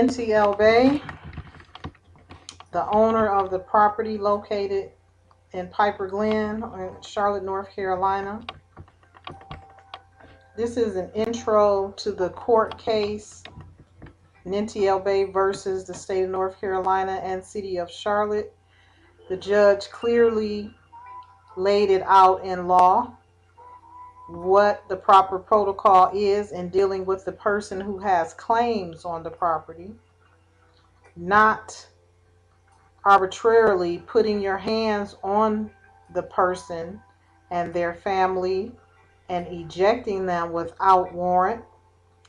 Ninti El Bey, the owner of the property located in Piper Glen, Charlotte, North Carolina. This is an intro to the court case, Ninti El Bey versus the state of North Carolina and city of Charlotte. The judge clearly laid it out in law what the proper protocol is in dealing with the person who has claims on the property, not arbitrarily putting your hands on the person and their family and ejecting them without warrant,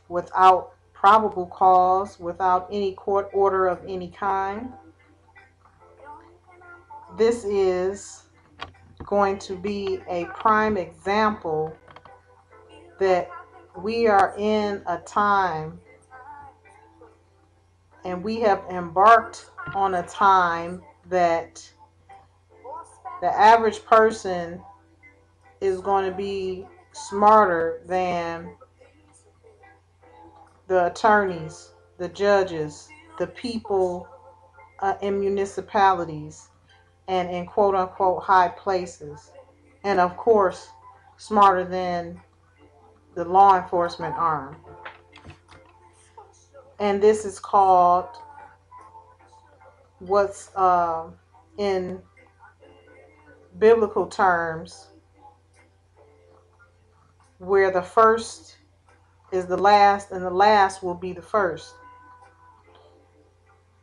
without probable cause, without any court order of any kind. This is going to be a prime example that we are in a time, and we have embarked on a time that the average person is going to be smarter than the attorneys, the judges, the people in municipalities and in quote unquote high places. And of course, smarter than the law enforcement arm. And this is called what's in biblical terms, where the first is the last and the last will be the first.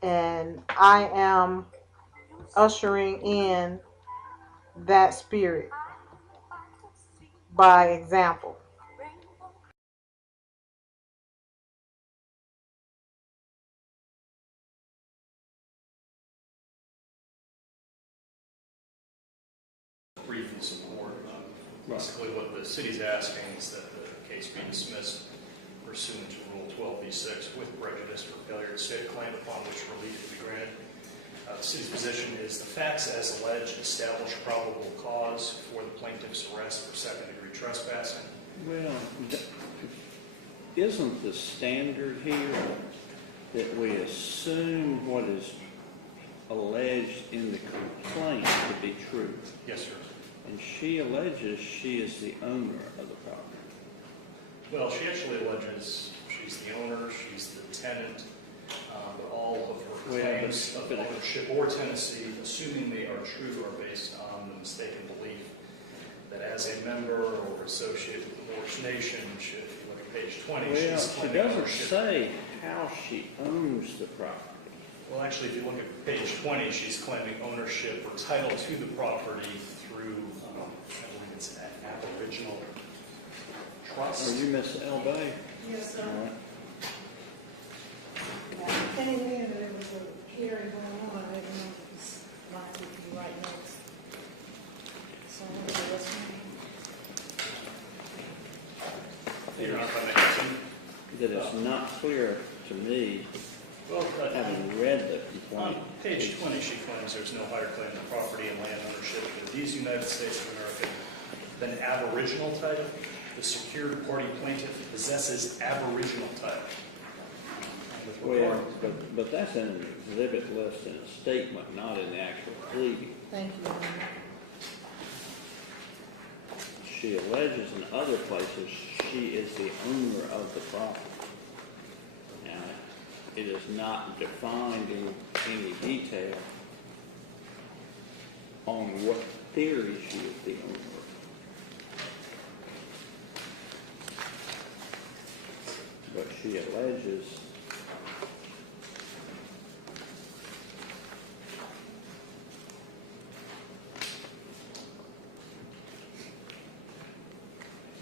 And I am ushering in that spirit by example. Brief in support. Basically, what the city's asking is that the case be dismissed pursuant to Rule 12b-6 with prejudice for failure to state a claim upon which relief to be granted. The city's position is the facts as alleged establish probable cause for the plaintiff's arrest for second-degree trespassing. Well, isn't the standard here that we assume what is alleged in the complaint to be true? Yes, sir. And she alleges she is the owner of the property. Well, she actually alleges she's the owner, she's the tenant, but all of her claims of ownership or tenancy, assuming they are true, are based on the mistaken belief that as a member or associate with the Moorish nation, if you look at page 20, she's claiming she doesn't ownership. say how she owns the property. Well, actually, if you look at page 20, she's claiming ownership or title to the property through, I believe it's an aboriginal trust. Are you Miss El Bey? Yes, sir. All right. I came in and there was a hearing going on. I didn't know if it was live with you right next. So I'm going to listen. You're not going to mention That it's not clear to me, well, having read the on complaint. page 20, she claims there's no higher claim to property and land ownership in these United States of America than aboriginal title. The secured party plaintiff possesses aboriginal title. Well, but that's in an exhibit list in a statement, not in the actual pleading. Thank you. She alleges in other places she is the owner of the property. Now, it is not defined in any detail on what theory she is the owner of. But she alleges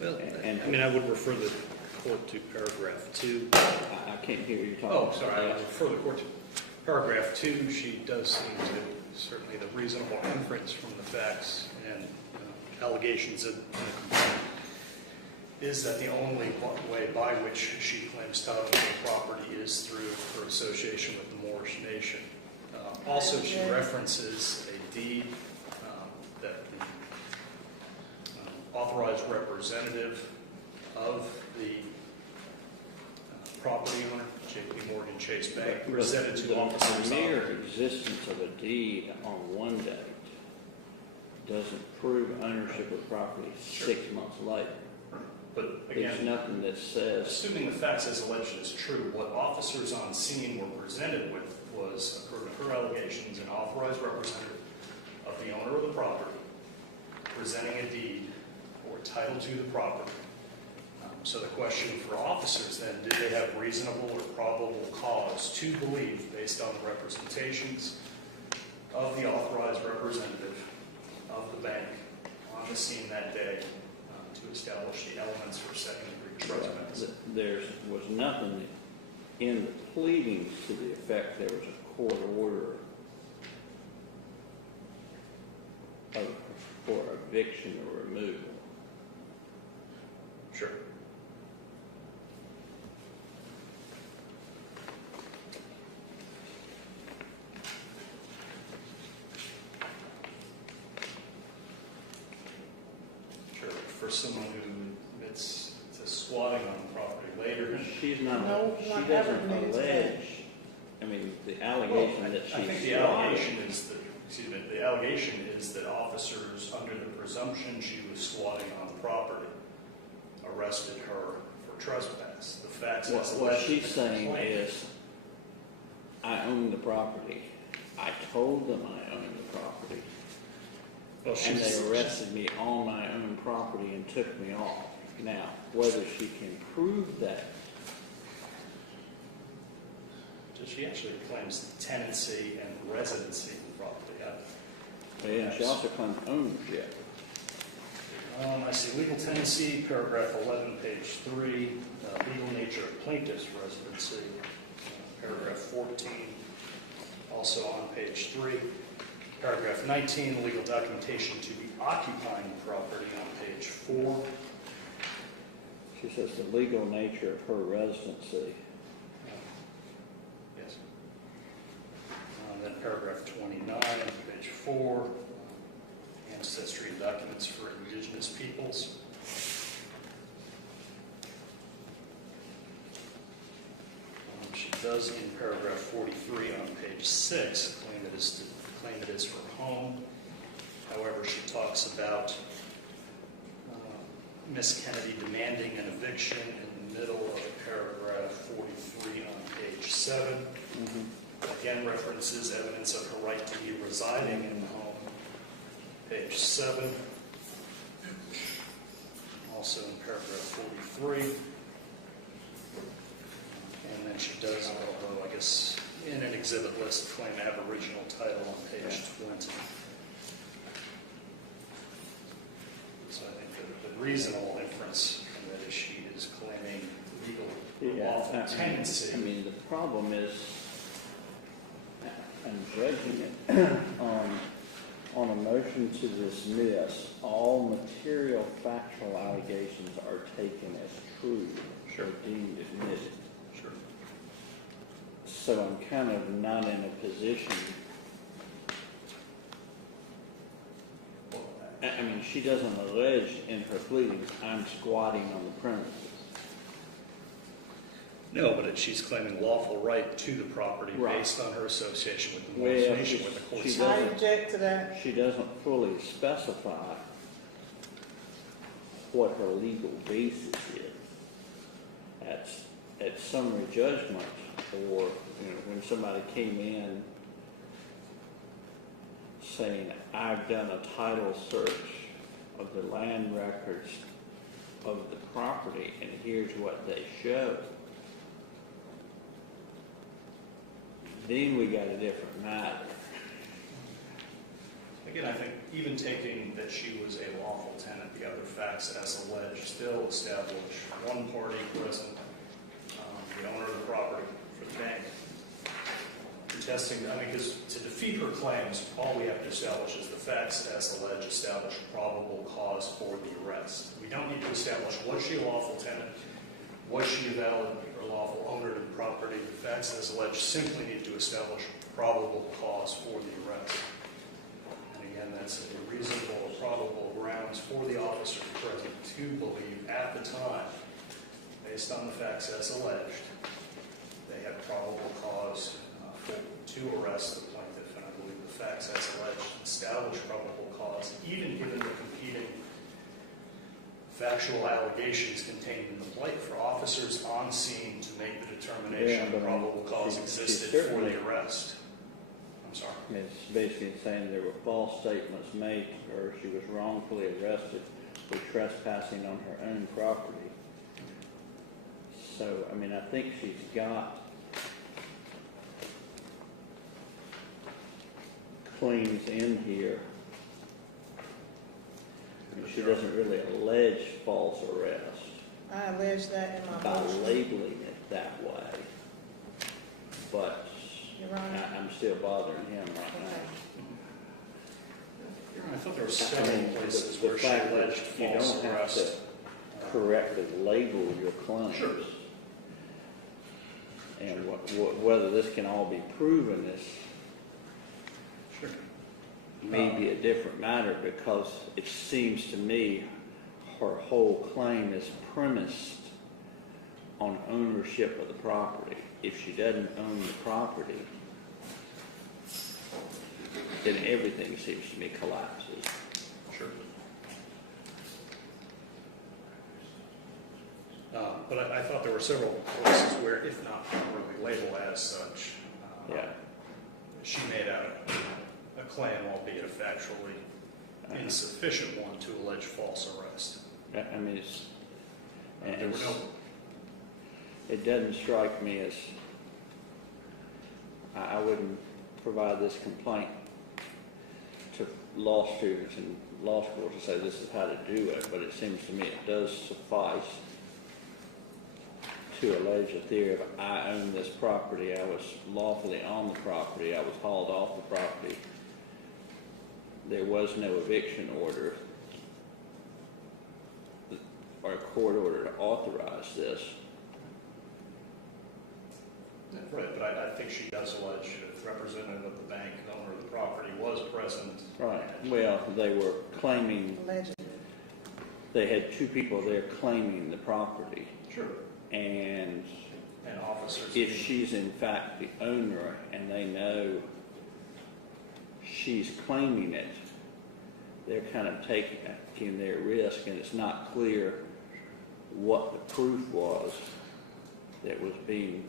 Well, I would refer the court to paragraph 2. I can't hear you talking. Oh, sorry. I would refer the court to paragraph 2. She does seem to, certainly the reasonable inference from the facts and allegations in the complaint is that the only way by which she claims title to the property is through her association with the Moorish nation. Also, she references a deed that the authorized representative of the property owner, J.P. Morgan Chase, Chase Bank presented to officers. The mere existence of a deed on one date doesn't prove ownership of property 6 months later. But There's again, nothing that says, assuming the facts as alleged is true, what officers on scene were presented with was, according to her allegations, an authorized representative of the owner of the property presenting a deed or title to the property. So the question for officers then, did they have reasonable or probable cause to believe, based on the representations of the authorized representative of the bank on the scene that day, to establish the elements for second-degree trespass? there was nothing in the pleadings to the effect there was a court order for eviction or removal. Sure. Sure, for someone who admits to squatting on the property later. She's not, No she one doesn't ever admitted to that. allege, I mean, the allegation that I think she's the allegation is that, the allegation is that officers, under the presumption she was squatting on the property, arrested her for trespass. The facts as What alleged. she's saying is, I own the property. I told them I owned the property. Well, And they arrested me on my own property and took me off. Now, whether she can prove that, She actually claims tenancy and residency of the property. and she also claims ownership. I see legal tenancy, paragraph 11, page 3, legal nature of plaintiff's residency, paragraph 14, also on page 3. Paragraph 19, legal documentation to be occupying the property on page 4. She says the legal nature of her residency. Yes. Then paragraph 29, page 4, ancestry documents for indigenous peoples. She does in paragraph 43 on page 6 claim it is her home. However, she talks about Miss Kennedy demanding an eviction in the middle of paragraph 43 on page 7. Again, references evidence of her right to be residing in the home. Page 7. Also in paragraph 43. And then she does, although I guess in an exhibit list, claim aboriginal title on page 20. So I think the reasonable inference from that is she is claiming legal lawful tenancy. I mean, the problem is, I'm judging it on a motion to dismiss, all material factual allegations are taken as true or deemed admitted. Sure. So I'm kind of not in a position. I mean, she doesn't allege in her pleadings, I'm squatting on the premises. No, but she's claiming lawful right to the property based on her association with the Moorish nation, with the court. I object to that. She doesn't fully specify what her legal basis is. At summary judgment, or when somebody came in saying, I've done a title search of the land records of the property, and here's what they show. Then we got a different matter. Again, I think even taking that she was a lawful tenant, the other facts as alleged still establish one party present, the owner of the property for the bank. Contesting, because to defeat her claims, all we have to establish is the facts as alleged establish probable cause for the arrest. We don't need to establish, was she a lawful tenant? Was she a valid or lawful owner to the property? The facts as alleged simply need to establish probable cause for the arrest. And again, that's a reasonable or probable grounds for the officer present to believe at the time, based on the facts as alleged, they have probable cause cause to arrest the plaintiff, and I believe the facts as alleged establish probable cause, even given the competing factual allegations contained in the plate for officers on scene to make the determination that probable cause existed for the arrest. I'm sorry. It's basically saying there were false statements made to her. She was wrongfully arrested for trespassing on her own property. So, I mean, I think she's got claims in here. I mean, she doesn't really allege false arrest I allege that in my by motion. labeling it that way. But Your Honor. I'm still bothering him right now. I thought there were several places where she fact that alleged you false don't have arrest. to correctly label your claims. Sure. And whether this can all be proven is Sure. maybe a different matter, because it seems to me her whole claim is premised on ownership of the property. If she doesn't own the property, then everything seems to me collapses. Sure. But I thought there were several places where, if not properly labeled as such, Yeah. she she made out a claim, albeit a factually insufficient one, to allege false arrest. I mean, it's, and There were no, it doesn't strike me as, I wouldn't provide this complaint to law students in law school to say this is how to do it, but it seems to me it does suffice to allege a theory of I own this property, I was lawfully on the property, I was hauled off the property, there was no eviction order or a court order to authorize this. right, but I think she does allege a representative of the bank, the owner of the property, was present. Right. Well, they were claiming, Allegedly. they had two people there claiming the property. Sure. And And officers. if she's in fact the owner and they know she's claiming it, they're kind of taking their risk, and it's not clear what the proof was that was being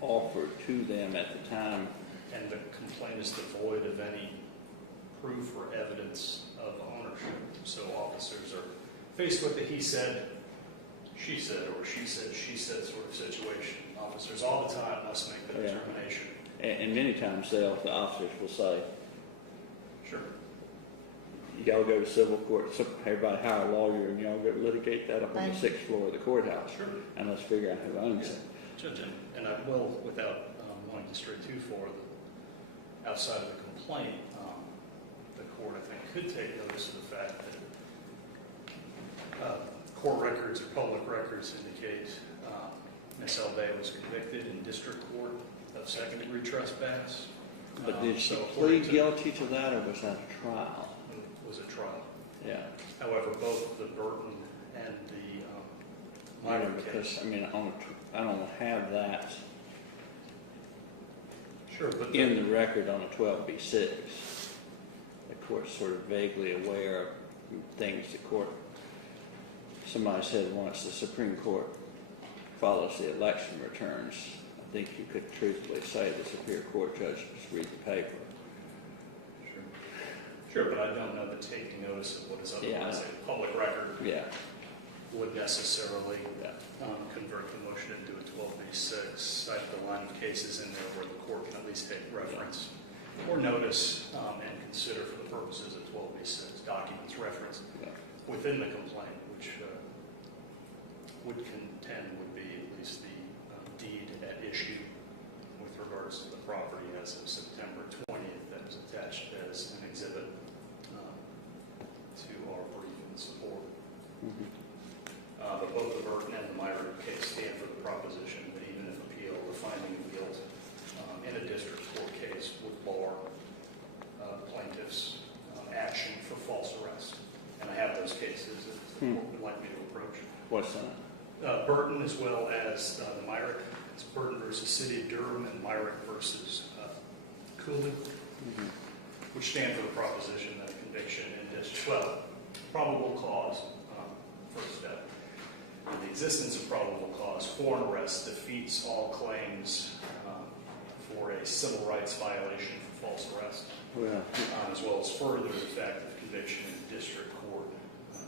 offered to them at the time. And the complaint is devoid of any proof or evidence of ownership. So officers are faced with the he said, she said, or she said sort of situation. Officers all the time must make the determination. And many times the officers will say, Sure. y'all go to civil court, so everybody hire a lawyer, and y'all go litigate that up on the Thank you. 6th floor of the courthouse. Sure. And let's figure out who owns it. Judge, and I will, without wanting to stray too far, outside of the complaint, the court, I think, could take notice of the fact that court records or public records indicate Ms. El Bey was convicted in district court of second-degree trespass. But did she So plead guilty to that, or was that a trial? It was a trial. Yeah. However, both the Burton and the Yeah, minor because, case. I mean, I don't have that Sure, but in the record on a 12b6. The court's sort of vaguely aware of things the court, somebody said once, the Supreme Court follows the election returns. I think you could truthfully say the Superior Court judge just read the paper. Sure, but I don't know that taking notice of what is otherwise a public record Yeah. would necessarily convert the motion into a 12b6. I have the line of cases in there where the court can at least take reference or notice and consider for the purposes of 12b6 documents referenced within the complaint, which would contend would be at least the deed at issue with regards to the property as of September 20th that was attached as an exhibit to our brief in support. But both the Burton and the Myrick case stand for the proposition that even if appeal, the finding of guilt in a district court case would bar plaintiff's action for false arrest. And I have those cases that the court would like me to approach. What's that? Burton as well as the Myrick. It's Burton versus City of Durham and Myrick versus Cooley, which stand for the proposition that a conviction in District, well, probable cause, first step. The existence of probable cause for an arrest defeats all claims for a civil rights violation for false arrest, Well, as well as further the fact that conviction in district court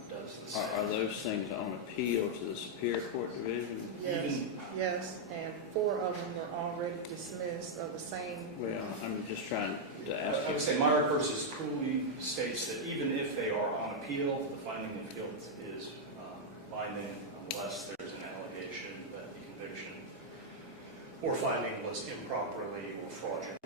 does the same. are those things on appeal to the Superior Court Division? Yes, yes, and 4 of them were already dismissed of the same. Well, I'm just trying to ask I you. would say Myrick versus Cooley states that even if they are on appeal, the finding of guilt is binding unless there's an allegation that the conviction or finding was improperly or fraudulently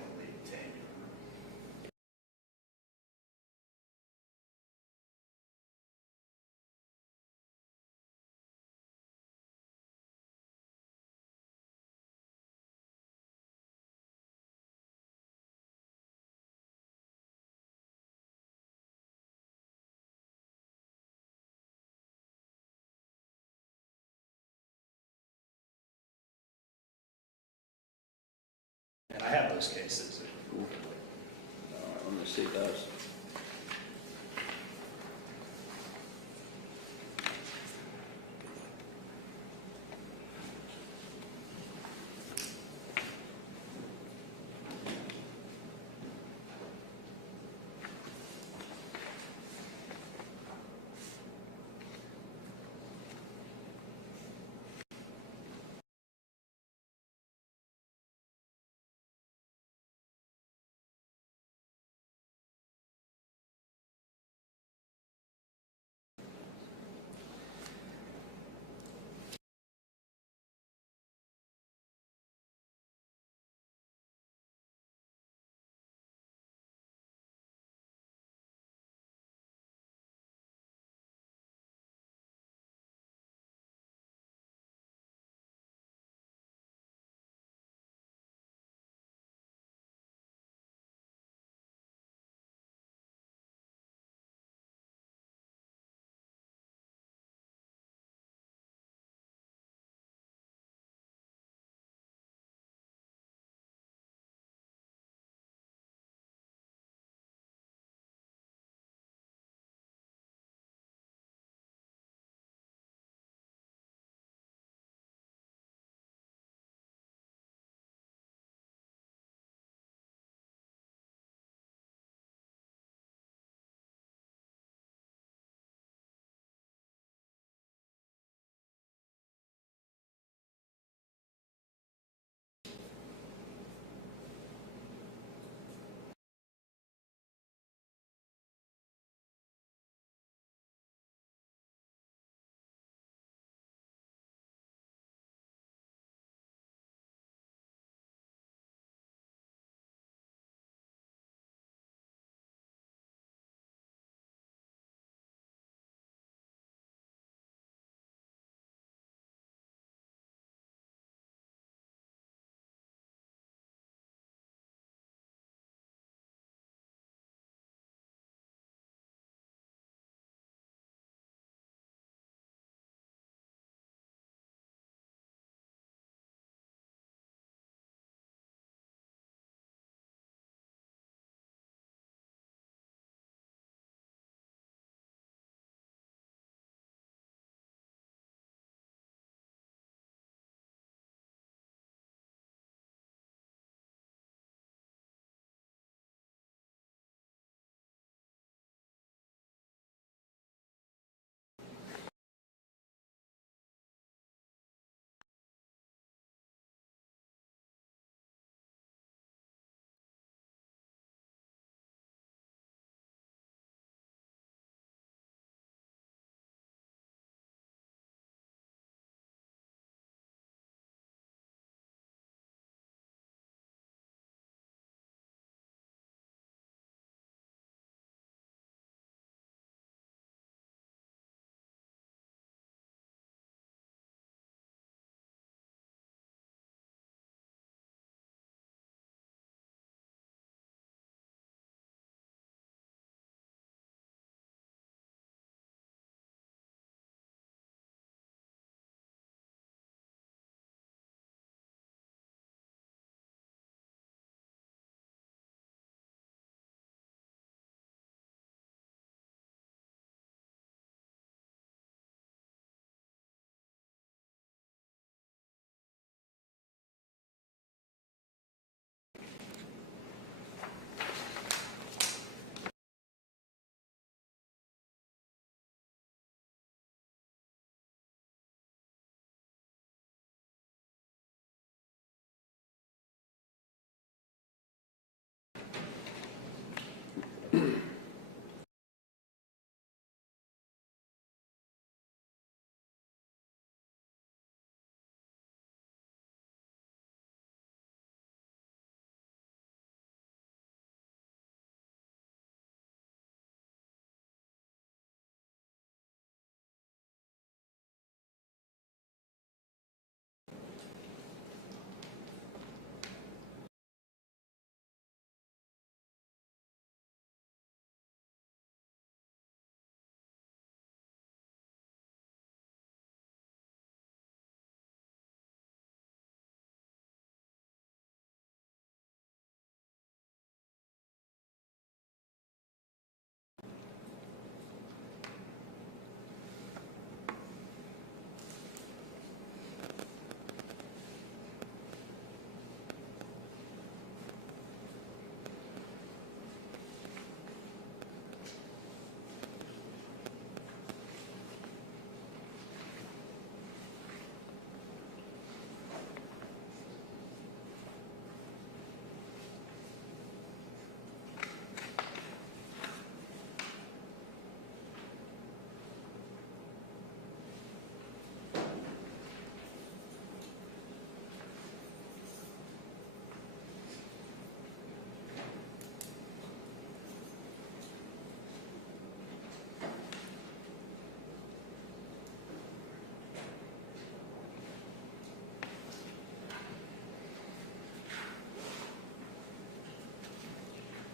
And I have those cases. All right, let me see those.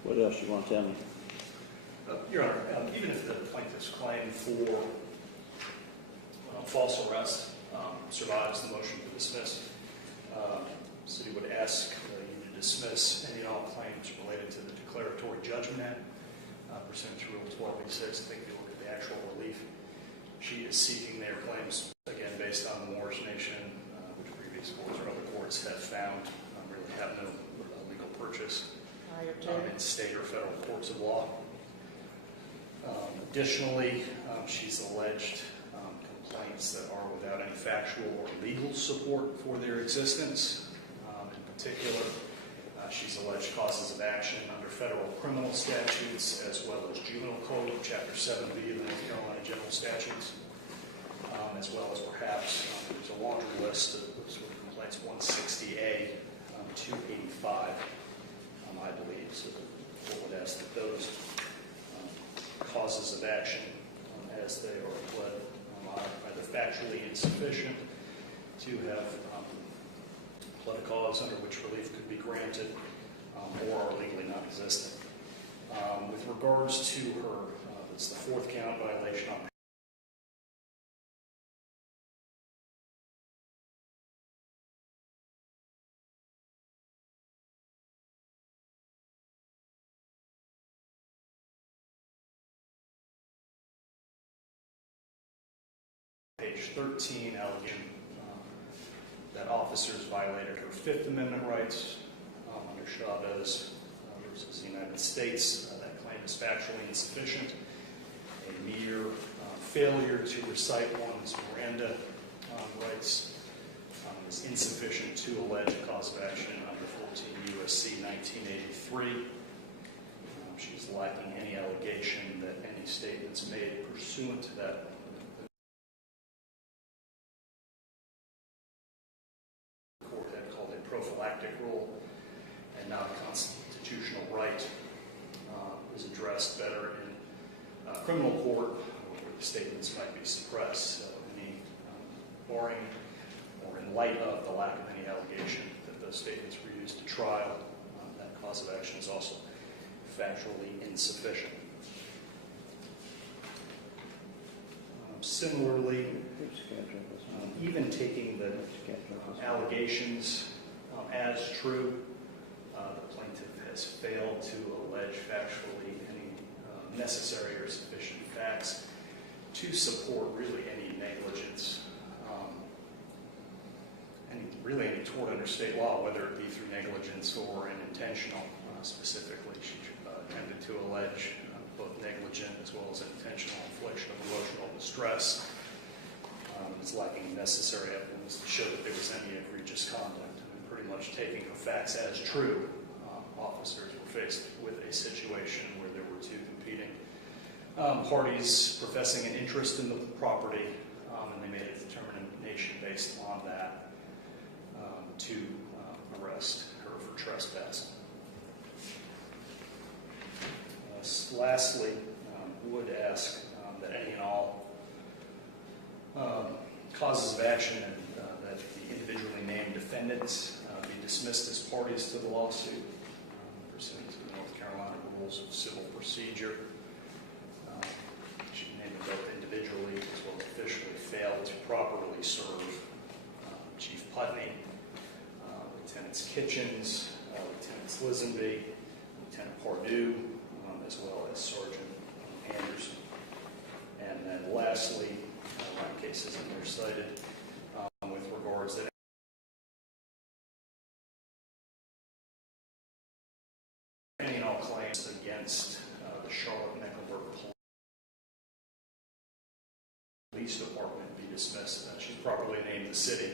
What else you want to tell me? Your Honor, even if the plaintiff's claim for false arrest survives the motion to dismiss, the city would ask you to dismiss any and all claims related to the Declaratory Judgment Act pursuant to Rule 1286. I think if you look at the actual relief, she is seeking their claims, again, based on the Moorish Nation, which previous courts or other courts have found really have no legal purchase in state or federal courts of law. Additionally, she's alleged complaints that are without any factual or legal support for their existence. In particular, she's alleged causes of action under federal criminal statutes as well as Juvenile Code, Chapter 7B of the North Carolina General Statutes, as well as perhaps there's a laundry list of sort of complaints 160A, 285, I believe. So the court would ask that those causes of action, as they are pled, are either factually insufficient to have pled a cause under which relief could be granted, or are legally non-existent. With regards to her, it's the fourth count violation on page 13, alleging that officers violated her Fifth Amendment rights under Chavez versus the United States. That claim is factually insufficient. A mere failure to recite one's Miranda rights is insufficient to allege a cause of action under 14 U.S.C. 1983. She's lacking any allegation that any statements made pursuant to that prophylactic rule and not a constitutional right is addressed better in criminal court where the statements might be suppressed. So any barring or in light of the lack of any allegation that those statements were used to trial, that cause of action is also factually insufficient. Similarly, even taking the allegations as true, the plaintiff has failed to allege factually any necessary or sufficient facts to support really any negligence, any tort under state law, whether it be through negligence or an intentional. Specifically, she tended to allege both negligent as well as intentional infliction of emotional distress. It's lacking necessary evidence to show that there was any egregious conduct. Pretty much taking her facts as true, officers were faced with a situation where there were two competing parties professing an interest in the property, and they made a determination based on that to arrest her for trespass. Lastly, would ask that any and all causes of action and that the individually named defendants be dismissed as parties to the lawsuit pursuant to the North Carolina Rules of Civil Procedure. She named them both individually as well as officially failed to properly serve Chief Putney, Lieutenants Kitchens, Lieutenants Lisenby, Lieutenant Pardue, as well as Sergeant Anderson. And then lastly, my case is in there cited with regards that any and all claims against the Charlotte-Mecklenburg Police Department be dismissed. She's properly named the city.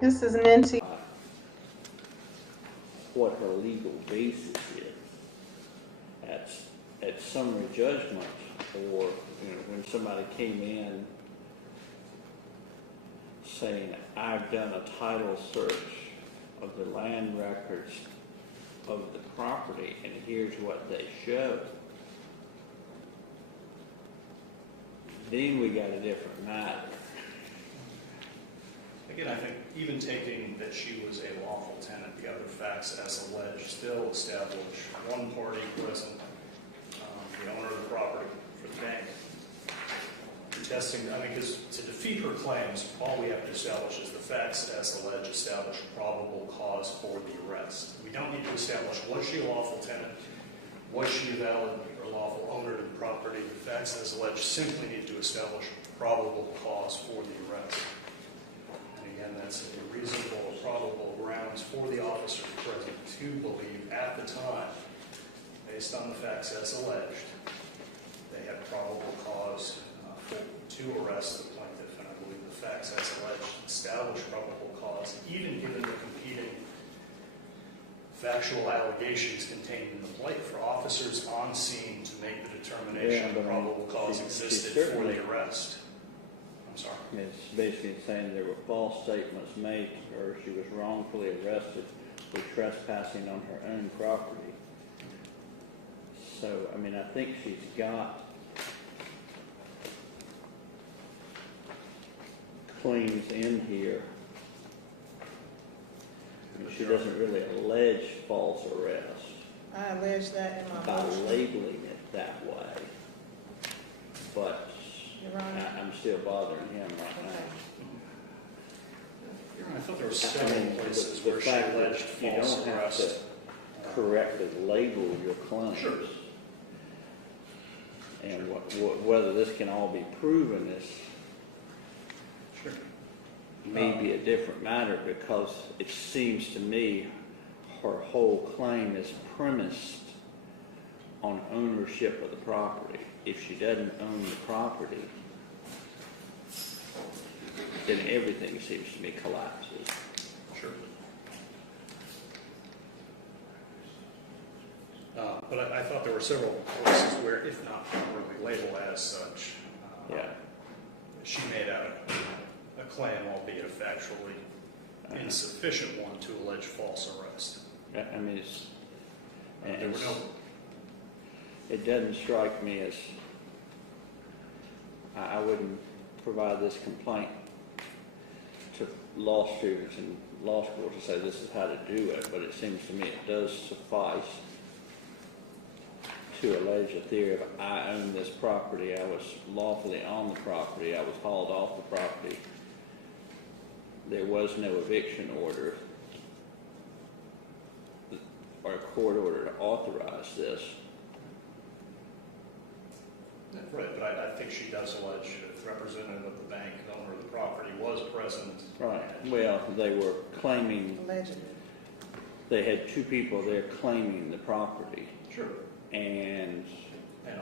Mrs. Ninti. What her legal basis is at summary judgment, or when somebody came in saying, I've done a title search of the land records of the property and here's what they show, then we got a different matter. Again, I think even taking that she was a lawful tenant, the other facts as alleged still establish one party present, the owner of the property for the bank. Contesting, I mean, because to defeat her claims, all we have to establish is the facts as alleged establish probable cause for the arrest. We don't need to establish, was she a lawful tenant? Was she a valid or lawful owner of the property? The facts as alleged simply need to establish probable cause for the arrest. And that's a reasonable or probable grounds for the officers present to believe at the time, based on the facts as alleged, they had probable cause to arrest the plaintiff. And I believe the facts as alleged establish probable cause, even given the competing factual allegations contained in the plate for officers on scene to make the determination that probable cause existed for the arrest. I'm sorry. It's basically saying there were false statements made to her. She was wrongfully arrested for trespassing on her own property. So, I mean, I think she's got claims in here. I mean, she doesn't really allege false arrest I allege that in my by motion. labeling it that way. But Your Honor. I'm still bothering him right Okay. now. I thought there were I several mean, places the where she fact that alleged you false don't have arrest. to correctly label your claims. Sure. And whether this can all be proven is Sure. maybe a different matter, because it seems to me her whole claim is premised on ownership of the property. If she doesn't own the property, then everything seems to me collapses. Sure. But I thought there were several places where, if not properly labeled as such, Yeah. she made out a claim, albeit a factually insufficient one, to allege false arrest. I mean, it's, There were no. it doesn't strike me as, I wouldn't provide this complaint to law students in law school to say this is how to do it, but it seems to me it does suffice to allege a theory of I own this property, I was lawfully on the property, I was hauled off the property, there was no eviction order or a court order to authorize this. Right, but I think she does allege that the representative of the bank, the owner of the property, was present. Right. Well, they were claiming, Allegedly. they had two people there claiming the property. Sure. And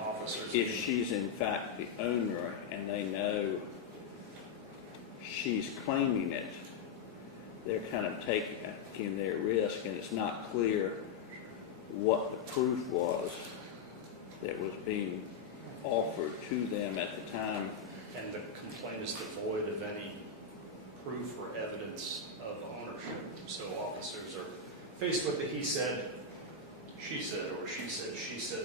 Officers. if she's in fact the owner and they know she's claiming it, they're kind of taking their risk, and it's not clear what the proof was that was being offered to them at the time. And the complaint is devoid of any proof or evidence of ownership. So officers are faced with the he said, she said, or she said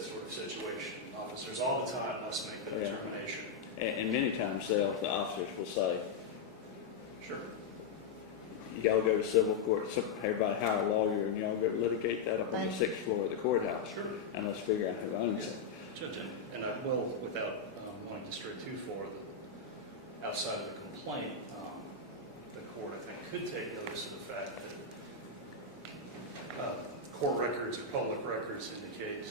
sort of situation. Officers all the time must make the determination. And many times the officers will say, Sure. y'all go to civil court, so everybody hire a lawyer, and y'all go litigate that up on the Thank you. 6th floor of the courthouse. Sure. And let's figure out who owns it. Judge, and I will, without wanting to stray too far, outside of the complaint, the court, I think, could take notice of the fact that court records or public records indicate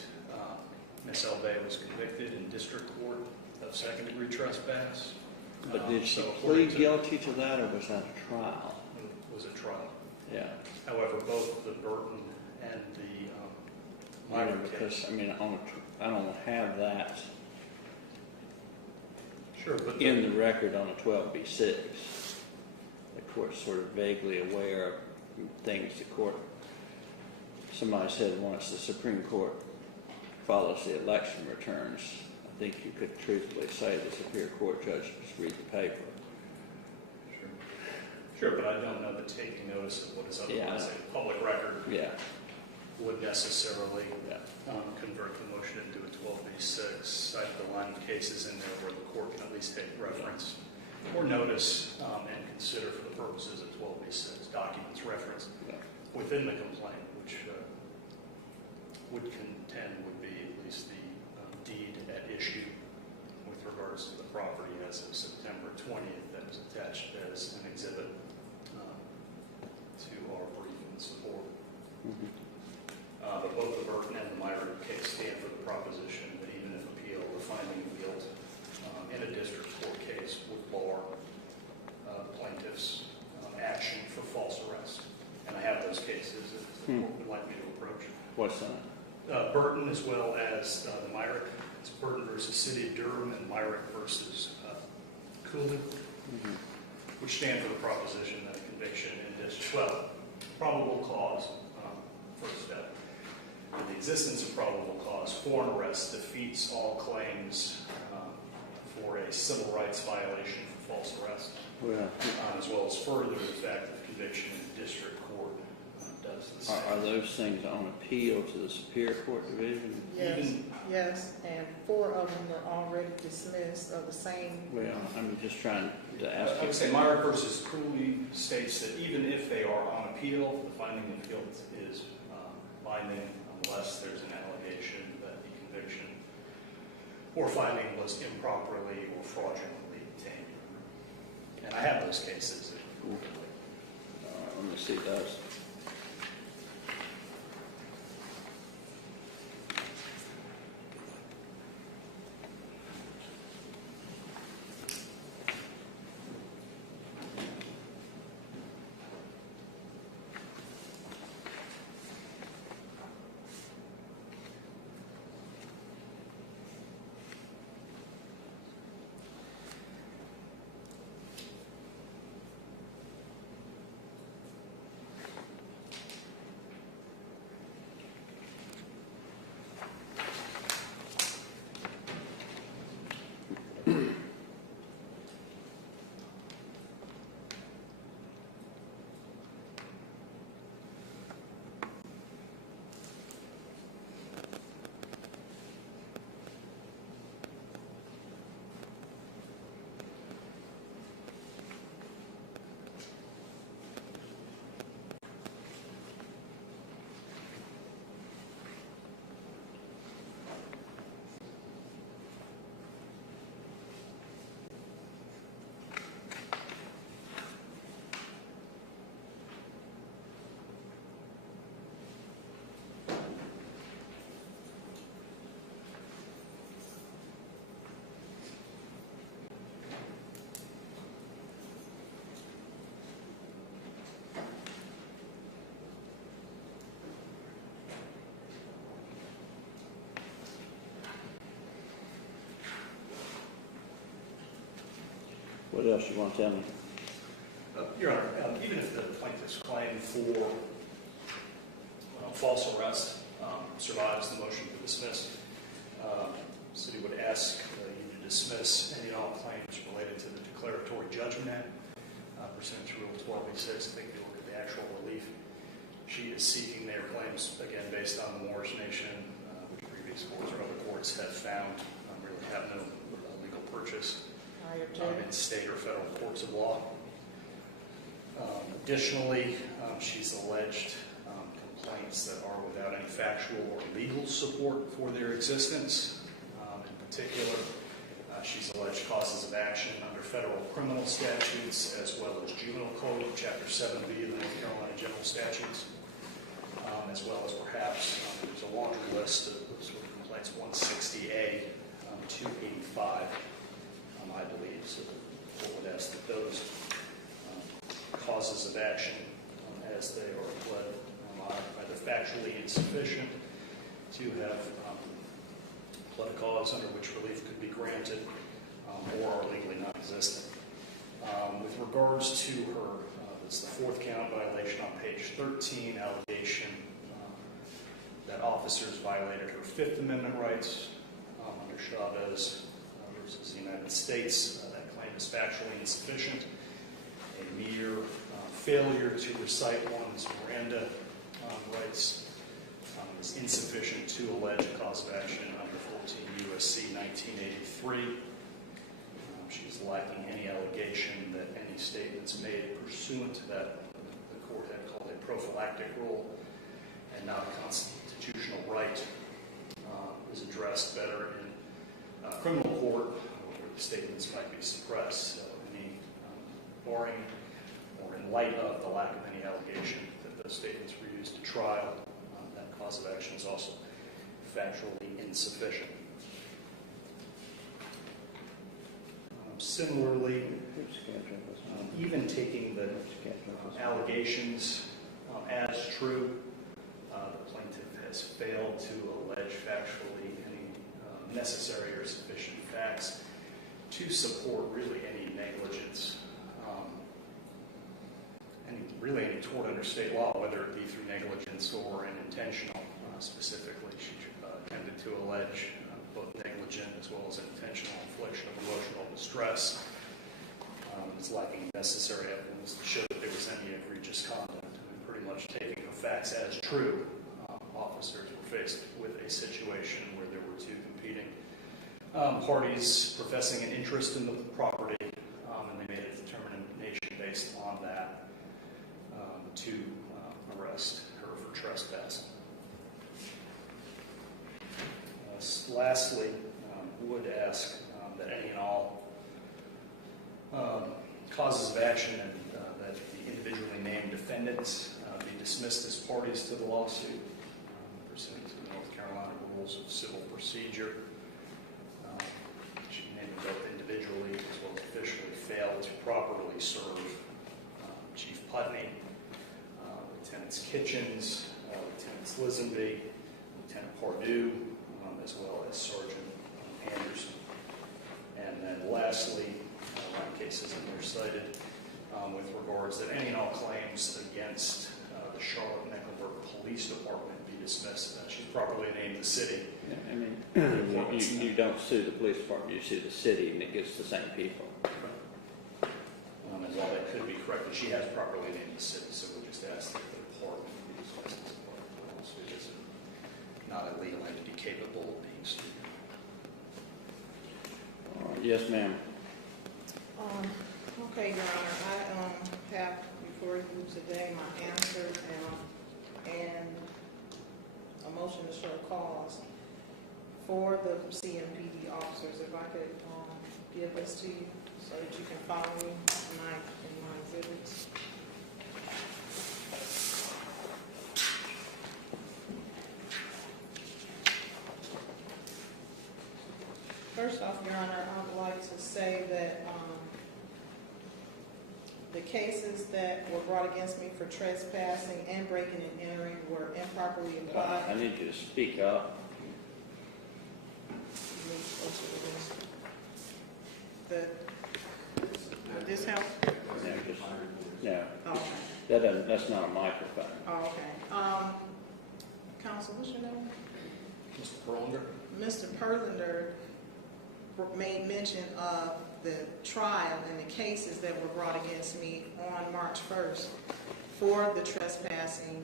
Ms. El Bey was convicted in district court of second-degree trespass. But did she So plead according to- guilty to that, or was that a trial? It was a trial. Yeah. However, both the Burton and the minor Because, case. I mean, I don't have that Sure, but in the record on a 12B6. The court's sort of vaguely aware of things the court, somebody said once the Supreme Court follows the election returns. I think you could truthfully say the Superior Court judge just read the paper. Sure, but I don't know that taking notice of what is otherwise a public record would necessarily convert the motion into a 12b6. I have the line of cases in there where the court can at least take reference or notice and consider for the purposes of 12b6 documents referenced within the complaint, which would contend would be at least the deed at issue with regards to the property as of September 20th that was attached as an exhibit to our brief in support. But both the Burton and the Myrick case stand for the proposition that even if appeal, the finding of guilt in a district court case would bar plaintiff's action for false arrest. And I have those cases that the court would like me to approach. What's that? Burton as well as the Myrick. It's Burton versus City of Durham and Myrick versus Cooley, which stand for the proposition that a conviction in district, probable cause, first step. The existence of probable cause for an arrest defeats all claims for a civil rights violation for false arrest, as well as further the fact that conviction in district court does the same. Are those things on appeal to the Superior Court Division? Yes, and 4 of them are already dismissed of the same. Well, I'm just trying to ask. I would say Myrick versus Cooley states that even if they are on appeal, the finding of guilt is binding unless there's an allegation that the conviction or finding was improperly or fraudulently obtained. And I have those cases. Let me see those. What else you want to tell me? Your Honor, even if the plaintiff's claim for false arrest survives the motion to dismiss, the city would ask you to dismiss any and all claims related to the Declaratory Judgment Act, pursuant to Rule 12b6. I think if you look at the actual relief, she is seeking their claims, again, based on the Moorish Nation, which previous courts or other courts have found really have no legal purchase in state or federal courts of law. Additionally, she's alleged complaints that are without any factual or legal support for their existence. In particular, she's alleged causes of action under federal criminal statutes as well as Juvenile Code, Chapter 7B of the North Carolina General Statutes, as well as perhaps there's a laundry list of sort of complaints 160A, 285. I believe, so the court would ask that those causes of action, as they are pled, are either factually insufficient to have pled a cause under which relief could be granted, or are legally non-existent. With regards to her It's the fourth count violation on page 13, allegation that officers violated her Fifth Amendment rights under Chavez versus the United States. That claim is factually insufficient. A mere failure to recite one's Miranda rights is insufficient to allege a cause of action under 14 U.S.C. 1983. She's lacking any allegation that any statements made pursuant to that the court had called a prophylactic rule and not a constitutional right is addressed better in criminal court where the statements might be suppressed. So any barring or in light of the lack of any allegation that those statements were used to trial, that cause of action is also factually insufficient. Similarly, even taking the allegations as true, the plaintiff has failed to allege factually any necessary or sufficient facts to support really any negligence, any tort under state law, whether it be through negligence or an intentional. Specifically, she tended to allege both negligent as well as intentional infliction of emotional distress. It's lacking necessary evidence to show that there was any egregious conduct. And pretty much taking the facts as true, officers were faced with a situation where there were two competing parties professing an interest in the property, and they made a determination based on that to arrest her for trespassing. Lastly, would ask that any and all causes of action and that the individually named defendants be dismissed as parties to the lawsuit pursuant to the North Carolina Rules of Civil Procedure. She named both individually as well as officially failed to properly serve Chief Putney, Lieutenants Kitchens, Lieutenants Lisenby, Lieutenant Pardue, as well as Sergeant Anderson. And then lastly, cases that were cited with regards that any and all claims against the Charlotte-Mecklenburg Police Department be dismissed. She's properly named the city. Yeah, I mean, you don't sue the police department, you sue the city, and it gets the same people. And while that could be corrected, she has properly named the city, so we just ask that the department be dismissed as part of the lawsuit. It is not a legal entity capable of being sued. Yes, ma'am. Okay, Your Honor, I have before you today my answers and a motion to show cause for the CMPD officers. If I could give this to you so that you can follow me tonight in my exhibits. First off, Your Honor, I would like to say that the cases that were brought against me for trespassing and breaking and entering were improperly applied. I need you to speak up. This help? No, Oh, okay. that doesn't. That's not a microphone. Oh, okay. Counsel, what's your name? Mr. Perlinger? Mr. Perlinger made mention of the trial and the cases that were brought against me on March 1st for the trespassing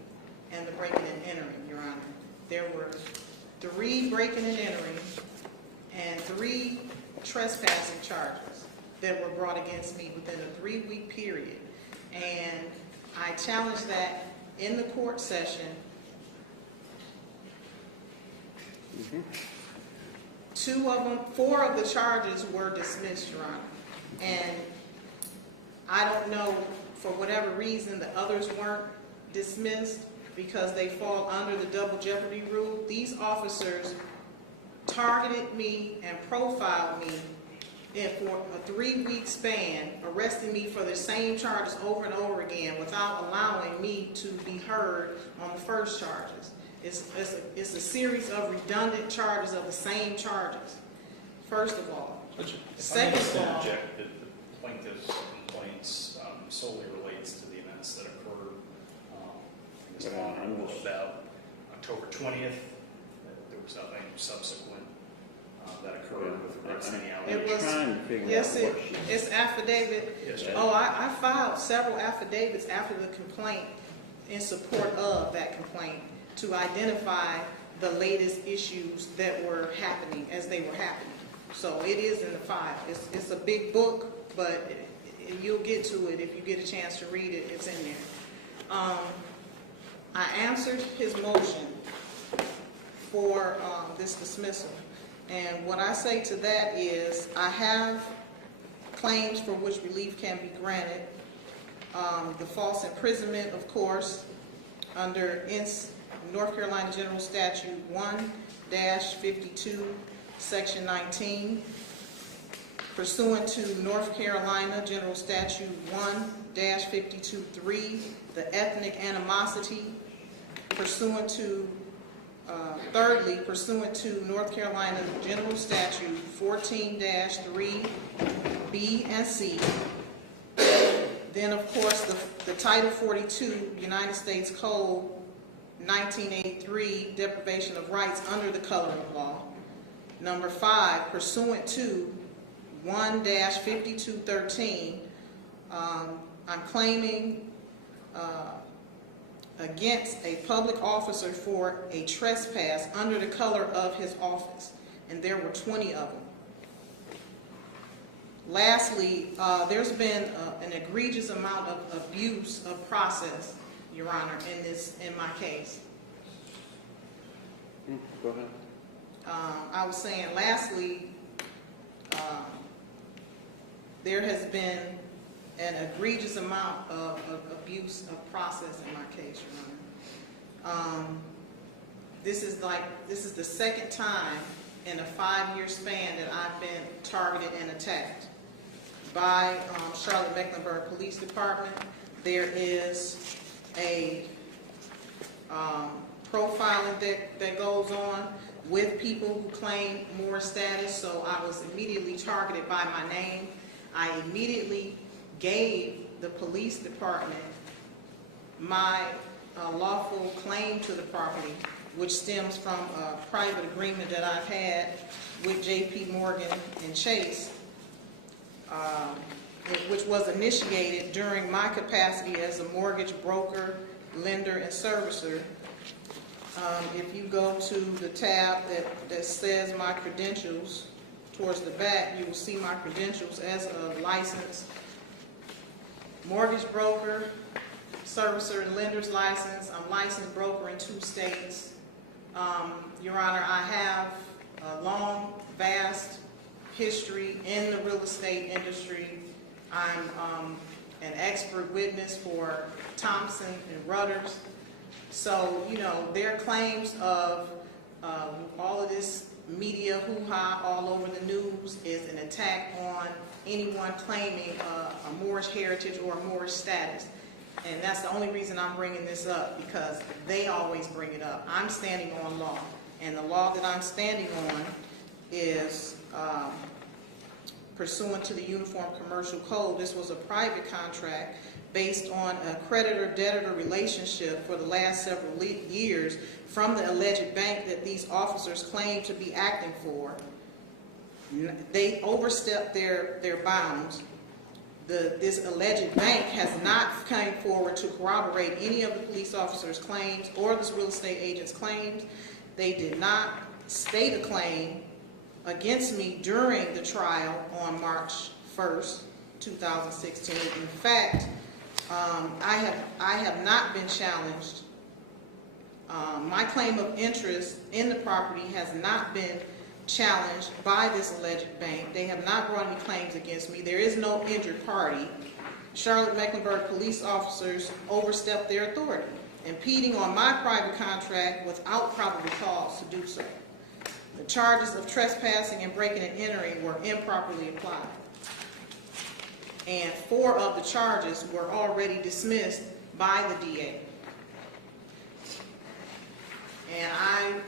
and the breaking and entering, Your Honor. There were 3 breaking and entering and 3 trespassing charges that were brought against me within a 3-week period. And I challenged that in the court session. 4 of the charges were dismissed, Your Honor. And I don't know, for whatever reason, the others weren't dismissed because they fall under the double jeopardy rule. These officers targeted me and profiled me for a 3-week span, arresting me for the same charges over and over again without allowing me to be heard on the first charges. It's a series of redundant charges of the same charges, first of all. Second of all, the plaintiff's complaints solely relates to the events events that occurred, I guess on or about October 20th. There was nothing subsequent that occurred with regards to any allegations. Yes, it's affidavit. Yes, Oh, I filed several affidavits after the complaint in support of that complaint to identify the latest issues that were happening as they were happening. So it is in the file. It's a big book, but you'll get to it if you get a chance to read it. It's in there. I answered his motion for this dismissal. And what I say to that is I have claims for which relief can be granted. The false imprisonment, of course, under North Carolina General Statute 1-52, Section 19, pursuant to North Carolina General Statute 1-52(3), the ethnic animosity, pursuant to thirdly, pursuant to North Carolina General Statute 14-3, B and C. Then, of course, the Title 42 United States Code 1983, deprivation of rights under the coloring law. Number 5, pursuant to 1-5213, I'm claiming against a public officer for a trespass under the color of his office, and there were 20 of them. Lastly, there's been an egregious amount of abuse of process, Your Honor, in my case. Go ahead. I was saying, lastly, there has been an egregious amount of abuse of process in my case, Your Honor. This is the second time in a 5-year span that I've been targeted and attacked by Charlotte Mecklenburg Police Department. There is a profiling that goes on with people who claim more status, so I was immediately targeted by my name. I immediately gave the police department my lawful claim to the property, which stems from a private agreement that I've had with J.P. Morgan and Chase, which was initiated during my capacity as a mortgage broker, lender, and servicer. If you go to the tab that says my credentials towards the back, you will see my credentials as a licensed mortgage broker, servicer, and lender's license. I'm licensed broker in 2 states. Your Honor, I have a long, vast history in the real estate industry. I'm an expert witness for Thompson and Rudders. So, you know, their claims of all of this media hoo-ha all over the news is an attack on anyone claiming a Moorish heritage or a Moorish status. And that's the only reason I'm bringing this up, because they always bring it up. I'm standing on law, and the law that I'm standing on is pursuant to the Uniform Commercial Code. This was a private contract based on a creditor-debtor relationship for the last several years from the alleged bank that these officers claim to be acting for. They overstepped their bounds. This alleged bank has not come forward to corroborate any of the police officers' claims or this real estate agent's claims. They did not state a claim against me during the trial on March 1st, 2016. In fact, I have not been challenged. My claim of interest in the property has not been challenged by this alleged bank. They have not brought any claims against me. There is no injured party. Charlotte Mecklenburg police officers overstepped their authority, impeding on my private contract without probable cause to do so. The charges of trespassing and breaking and entering were improperly applied. And 4 of the charges were already dismissed by the DA. And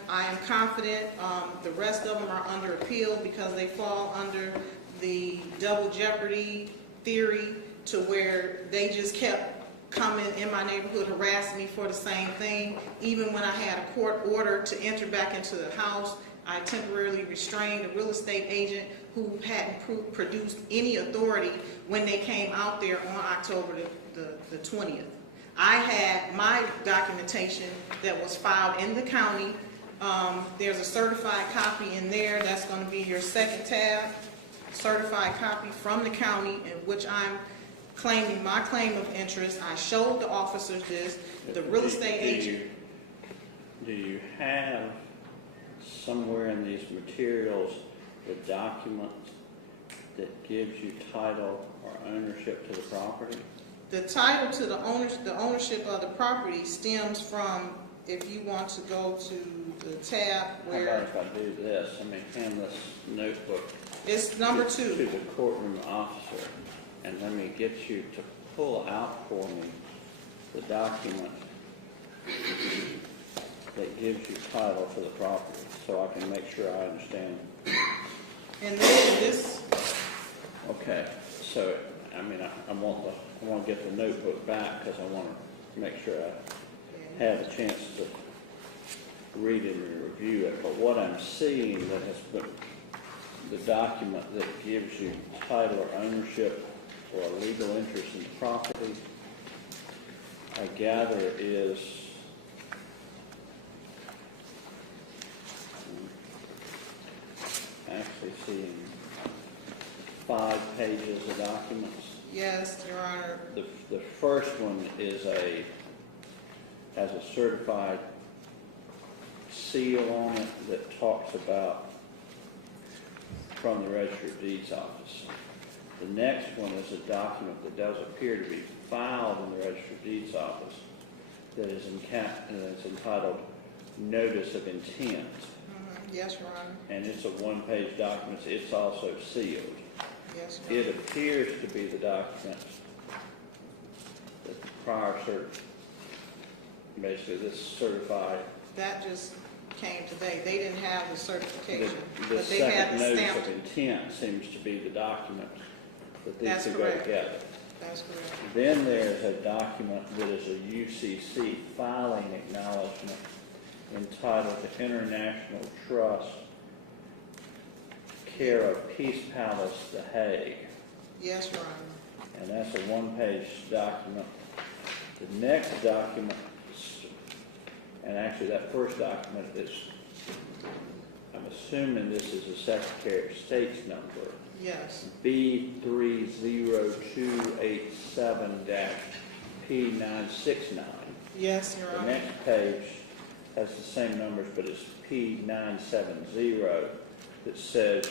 I am confident the rest of them are under appeal because they fall under the double jeopardy theory, to where they just kept coming in my neighborhood harassing me for the same thing. Even when I had a court order to enter back into the house, I temporarily restrained a real estate agent who hadn't produced any authority when they came out there on October the 20th. I had my documentation that was filed in the county. There's a certified copy in there. That's going to be your second tab. Certified copy from the county in which I'm claiming my claim of interest. I showed the officers this. The real estate agent. Do you have somewhere in these materials the document that gives you title or ownership to the property? The title to the ownership of the property stems from, if you want to go to the tab where... How about if I do this? I mean, hand this notebook. It's number 2. To the courtroom officer, and let me get you to pull out for me the document that gives you title to the property, so I can make sure I understand. And then this... Okay, so, I mean, I want to get the notebook back because I want to make sure I have a chance to read it and review it. But what I'm seeing that has been the document that gives you title or ownership or a legal interest in the property, I gather is actually seeing 5 pages of documents. Yes, Your Honor. The first one has a certified seal on it that talks about from the Register of Deeds office. The next one is a document that does appear to be filed in the Register of Deeds office that is entitled Notice of Intent. Yes, Your Honor. And it's a 1-page document. It's also sealed. Yes, Your Honor. It appears to be the document that the prior basically this certified. That just came today. They didn't have the certification, The but they had second the notice stamp. of intent seems to be the document that these That's two go correct. together. That's correct. Then there's a document that is a UCC filing acknowledgement entitled the International Trust, care of Peace Palace, The Hague. Yes, Your Honor. And that's a 1-page document. The next document, and actually that first document is, I'm assuming this is a Secretary of State's number, Yes. B30287-P969. Yes, Your The Honor. next page has the same numbers, but it's P970 that says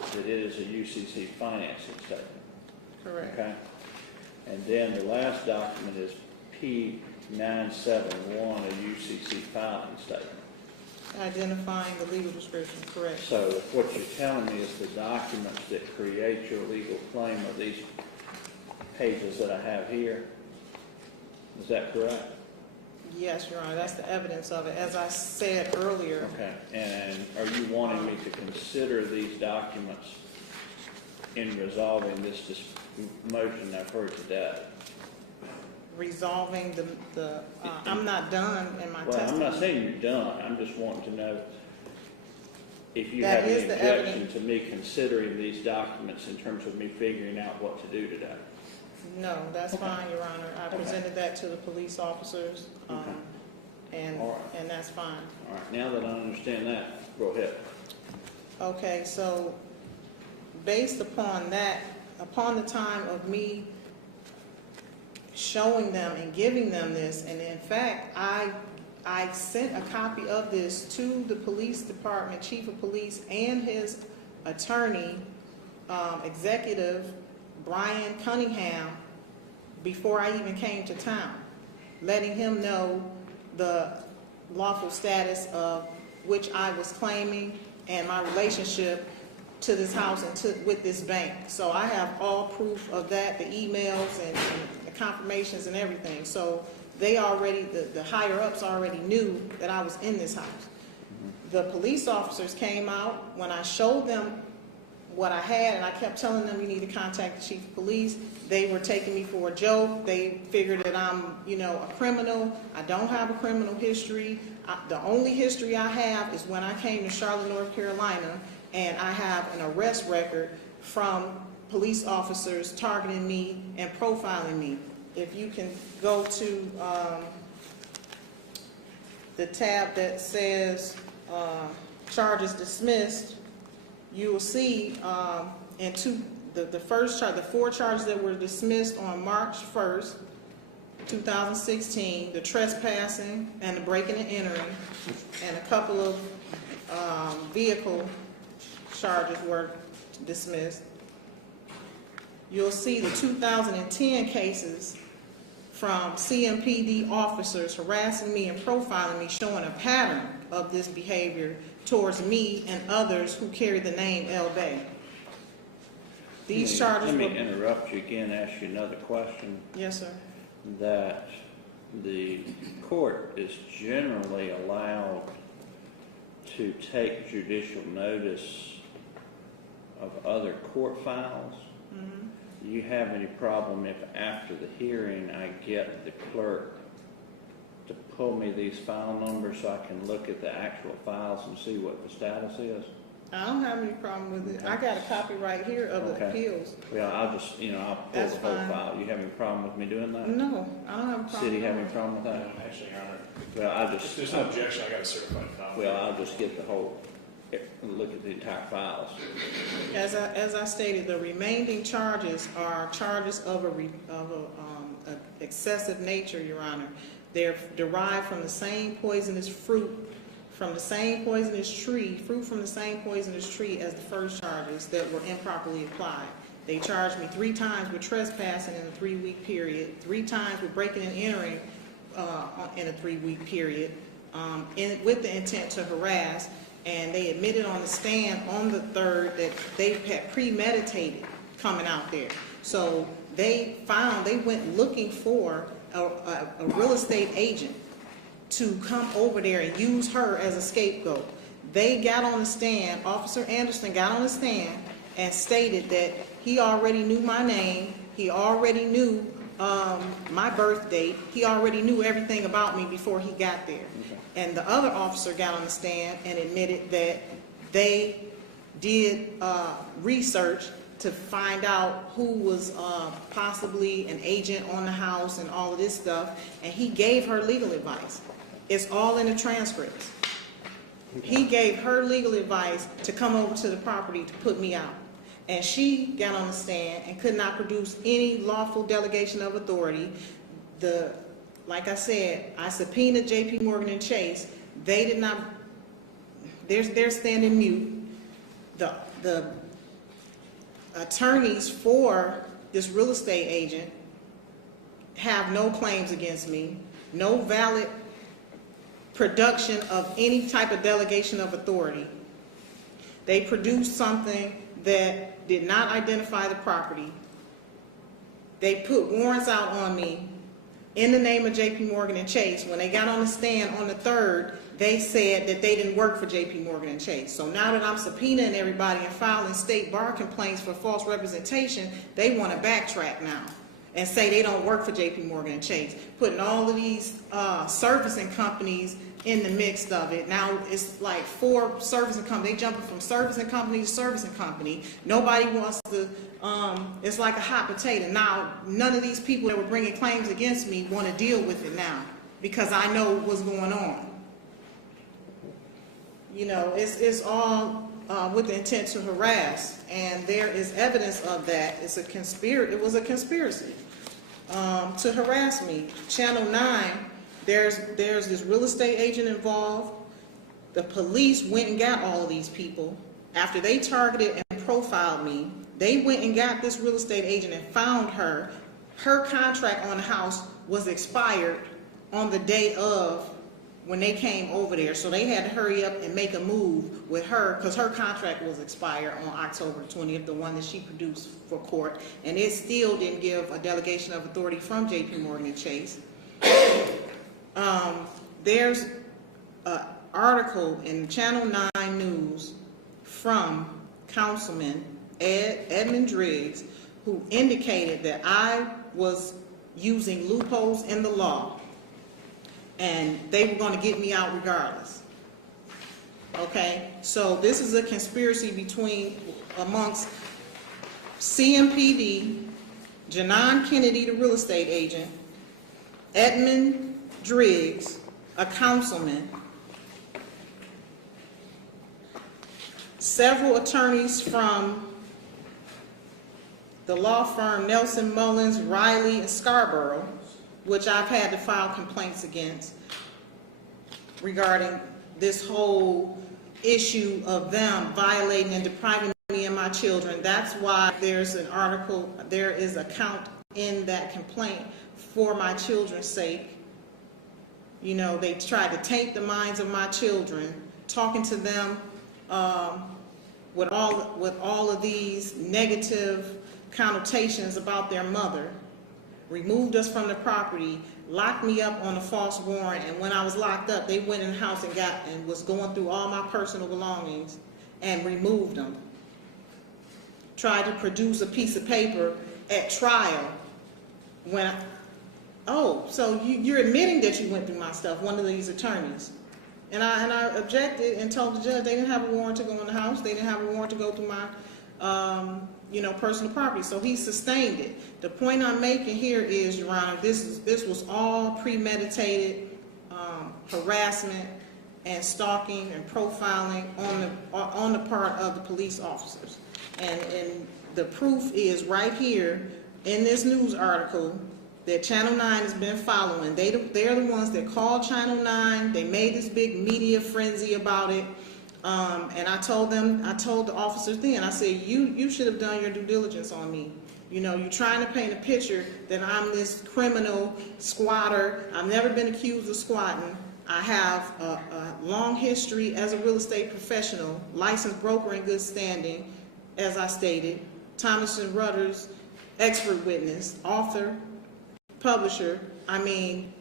that it is a UCC financing statement. Correct. Okay? And then the last document is P971, a UCC filing statement. Identifying the legal description, correct. So what you're telling me is the documents that create your legal claim are these pages that I have here. Is that correct? Yes, Your Honor, that's the evidence of it. As I said earlier, Okay. And are you wanting me to consider these documents in resolving this motion I've heard today? resolving I'm not done in my Well, I'm testimony. not saying you're done. I'm just wanting to know if you That have any is the objection evidence. to me considering these documents in terms of me figuring out what to do today. No, that's fine, Your Honor. I Okay. presented that to the police officers, Okay. and All right. and that's fine. All right. Now that I understand that, go ahead. Okay, so based upon that, upon the time of me showing them and giving them this, and in fact, I sent a copy of this to the police department, chief of police, and his attorney, executive, Brian Cunningham, before I even came to town, letting him know the lawful status of which I was claiming and my relationship to this house and with this bank. So I have all proof of that, the emails and the confirmations and everything. So they already, the higher ups already knew that I was in this house. The police officers came out when I showed them what I had, and I kept telling them, you need to contact the chief of police. They were taking me for a joke. They figured that I'm, you know, a criminal. I don't have a criminal history. The only history I have is when I came to Charlotte, North Carolina, and I have an arrest record from police officers targeting me and profiling me. If you can go to the tab that says charges dismissed, you will see the first charge, the 4 charges that were dismissed on March 1st, 2016, the trespassing and the breaking and entering, and a couple of vehicle charges were dismissed. You'll see the 2010 cases from CMPD officers harassing me and profiling me, showing a pattern of this behavior towards me and others who carry the name El Bey. These charges Let me interrupt you again, ask you another question. Yes, sir. That the court is generally allowed to take judicial notice of other court files. Mm-hmm. Do you have any problem if after the hearing I get the clerk to pull me these file numbers so I can look at the actual files and see what the status is? I don't have any problem with it. Okay. I got a copy right here of the appeals. Well, I'll just, I'll pull That's the whole fine. file. You have any problem with me doing that? No, I don't have a problem. City with have any that. problem with that? Actually, Your Honor, Well, I'll if just. there's no objection, I got a certified copy. Well, I'll just get the whole, look at the entire files. As I stated, the remaining charges are charges of a excessive nature, Your Honor. They're derived from the same poisonous fruit, from the same poisonous tree, fruit from the same poisonous tree as the first charges that were improperly applied. They charged me 3 times with trespassing in a 3-week period, 3 times with breaking and entering in a 3-week period, with the intent to harass. And they admitted on the stand on the 3rd that they had premeditated coming out there. So they went looking for a real estate agent to come over there and use her as a scapegoat. They got on the stand, Officer Anderson got on the stand and stated that he already knew my name, he already knew my birth date, he already knew everything about me before he got there. Okay. And the other officer got on the stand and admitted that they did research to find out who was possibly an agent on the house and all of this stuff, and he gave her legal advice. It's all in the transcripts. He gave her legal advice to come over to the property to put me out. And she got on the stand and could not produce any lawful delegation of authority. Like I said, I subpoenaed JP Morgan and Chase. They did not, they're standing mute. The attorneys for this real estate agent have no claims against me, no valid production of any type of delegation of authority. They produced something that did not identify the property. They put warrants out on me in the name of JP Morgan and Chase. When they got on the stand on the 3rd, they said that they didn't work for JP Morgan and Chase. So now that I'm subpoenaing everybody and filing state bar complaints for false representation, they want to backtrack now and say they don't work for JP Morgan and Chase, putting all of these servicing companies in the mix of it. Now it's like 4 servicing companies. They jumping from servicing company to servicing company. Nobody wants to, it's like a hot potato. Now, none of these people that were bringing claims against me want to deal with it now because I know what's going on. It's all with the intent to harass, and there is evidence of that. It was a conspiracy to harass me. Channel 9, there's this real estate agent involved. The police went and got all of these people. After they targeted and profiled me, they went and got this real estate agent and found her. Her contract on the house was expired on the day of when they came over there. So they had to hurry up and make a move with her because her contract was expired on October 20th, the one that she produced for court. And it still didn't give a delegation of authority from JP Morgan and Chase. There's an article in Channel 9 News from Councilman Edmund Driggs, who indicated that I was using loopholes in the law, and they were going to get me out regardless. Okay, so this is a conspiracy amongst CMPD, Janan Kennedy, the real estate agent, Edmund Driggs, a councilman, several attorneys from the law firm Nelson Mullins, Riley, and Scarborough, which I've had to file complaints against regarding this whole issue of them violating and depriving me and my children. That's why there is a count in that complaint for my children's sake. You know, they tried to taint the minds of my children, talking to them with all of these negative connotations about their mother, removed us from the property, locked me up on a false warrant, and when I was locked up, they went in the house and was going through all my personal belongings and removed them. Tried to produce a piece of paper at trial so you're admitting that you went through my stuff, one of these attorneys. And I objected and told the judge they didn't have a warrant to go in the house, they didn't have a warrant to go through my personal property. So he sustained it. The point I'm making here is, Your Honor, this was all premeditated harassment and stalking and profiling on the part of the police officers. And the proof is right here in this news article that Channel 9 has been following. They're the ones that called Channel 9. They made this big media frenzy about it. And I told the officers then, I said, you should have done your due diligence on me. You know, you're trying to paint a picture that I'm this criminal squatter. I've never been accused of squatting. I have a long history as a real estate professional, licensed broker in good standing, as I stated, Thomas & Rudders, expert witness, author, publisher. I mean,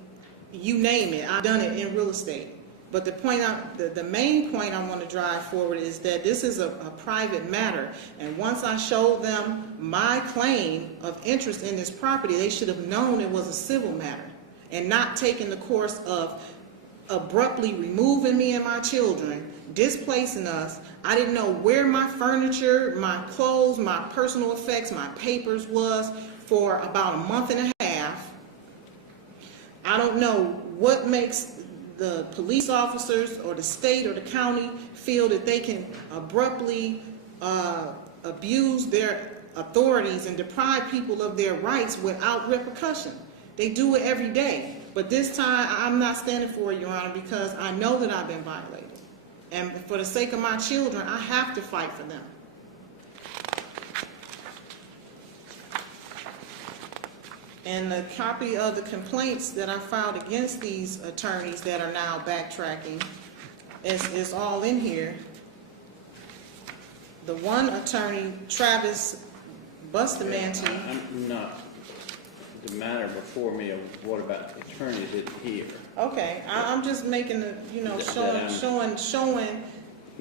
you name it. I've done it in real estate. But the main point I want to drive forward is that this is a private matter. And once I showed them my claim of interest in this property, they should have known it was a civil matter and not taken the course of abruptly removing me and my children, displacing us. I didn't know where my furniture, my clothes, my personal effects, my papers was for about a month and a half. I don't know what makes the police officers or the state or the county feel that they can abruptly abuse their authorities and deprive people of their rights without repercussion. They do it every day. But this time, I'm not standing for it, Your Honor, because I know that I've been violated. And for the sake of my children, I have to fight for them. And the copy of the complaints that I filed against these attorneys that are now backtracking is all in here. The one attorney, Travis Bustamante. I'm not, the matter before me of what about the attorney didn't hear. Okay, I'm just making the, showing.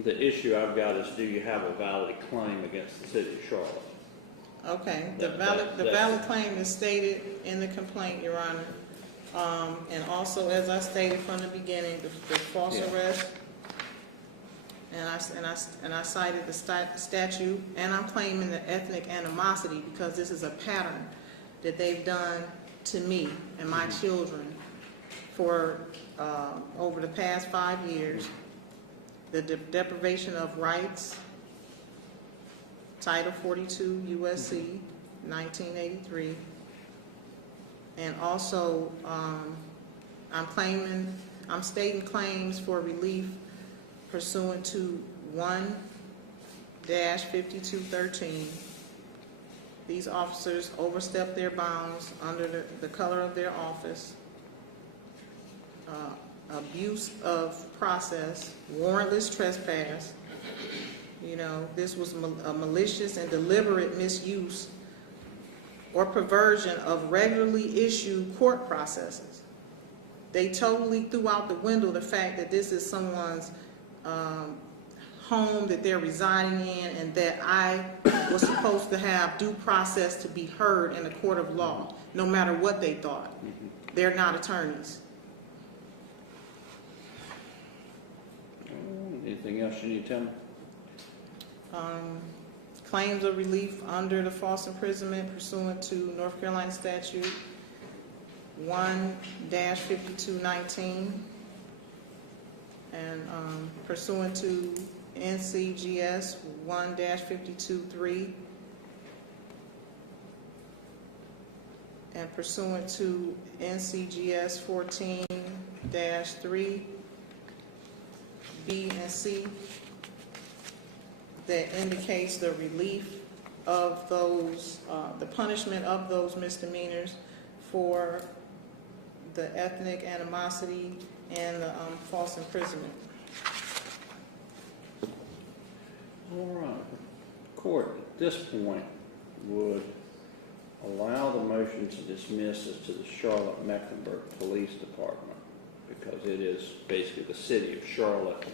The issue I've got is, do you have a valid claim against the city of Charlotte? Okay, the valid claim is stated in the complaint, Your Honor. And also, as I stated from the beginning, the false arrest, and I cited the statute, and I'm claiming the ethnic animosity because this is a pattern that they've done to me and my children for over the past 5 years. The deprivation of rights, Title 42 U.S.C. 1983, and also I'm stating claims for relief pursuant to 1-5213. These officers overstepped their bounds under the color of their office, abuse of process, warrantless trespass. You know, this was a malicious and deliberate misuse or perversion of regularly issued court processes. They totally threw out the window the fact that this is someone's home that they're residing in, and that I was supposed to have due process to be heard in a court of law, no matter what they thought. They're not attorneys. Anything else you need to tell me? Claims of relief under the false imprisonment pursuant to North Carolina statute 1-5219 and pursuant to NCGS 1-523 and pursuant to NCGS 14-3 B and C, that indicates the relief of those, the punishment of those misdemeanors for the ethnic animosity and the false imprisonment. All right. Court at this point would allow the motion to dismiss as to the Charlotte-Mecklenburg Police Department, because it is basically the city of Charlotte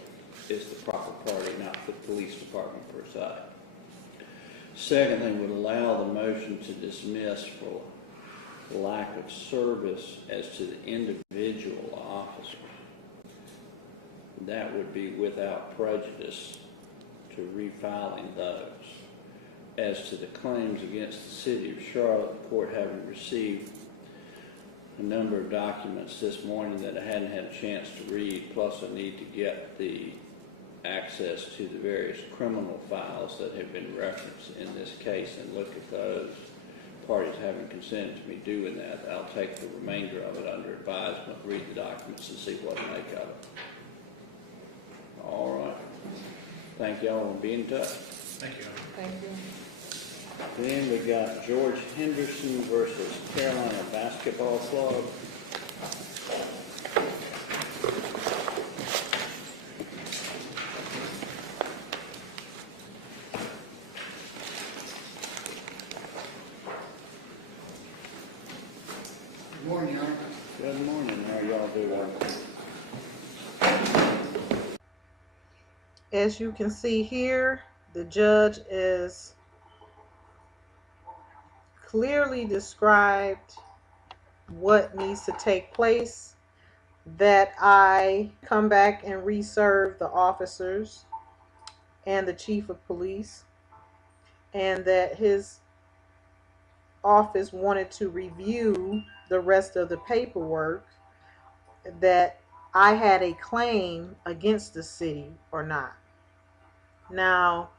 is the proper party, not the police department per se. Secondly, would allow the motion to dismiss for lack of service as to the individual officers. That would be without prejudice to refiling those. As to the claims against the city of Charlotte, the court having received a number of documents this morning that I hadn't had a chance to read, plus I need to get the access to the various criminal files that have been referenced in this case and look at those. Parties having consented to me doing that, I'll take the remainder of it under advisement, read the documents and see what to make of it. All right. Thank y'all and be in touch. Thank you. Thank you. Then we got George Henderson versus Carolina Basketball Club. Good morning, Your Honor. Good morning. How are y'all doing? As you can see here, the judge is clearly described what needs to take place, that I come back and reserve the officers and the chief of police, and that his office wanted to review the rest of the paperwork, that I had a claim against the city or not. Now,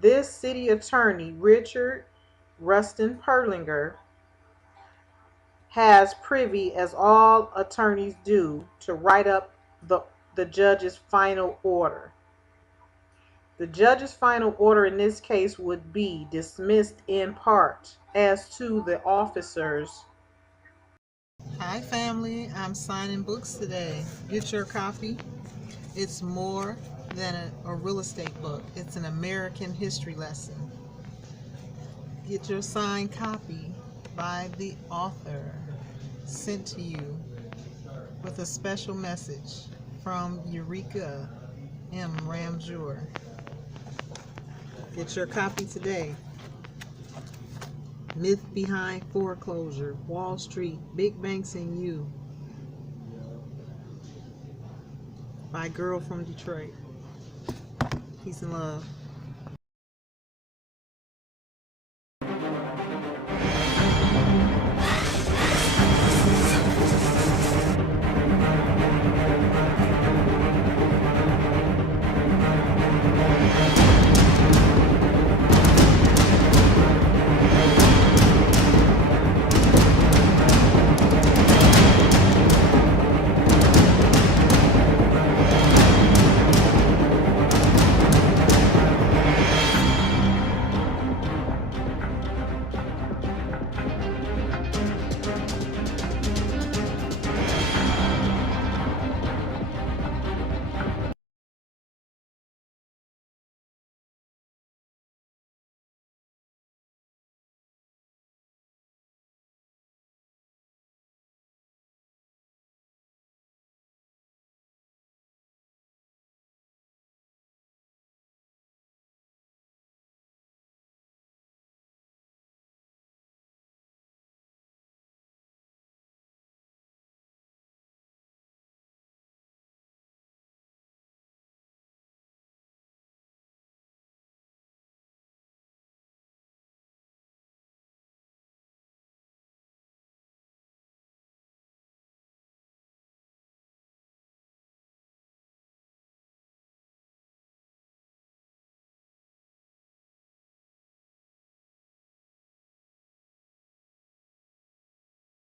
this city attorney, Richard Rustin Perlinger, has privy, as all attorneys do, to write up the judge's final order. The judge's final order in this case would be dismissed in part as to the officers. Hi family, I'm signing books today. Get your copy. It's more than a real estate book. It's an American history lesson. Get your signed copy by the author, sent to you with a special message from Eureka M. Ramjour. Get your copy today. Myth Behind Foreclosure, Wall Street, Big Banks and You, by Girl from Detroit. Peace and love.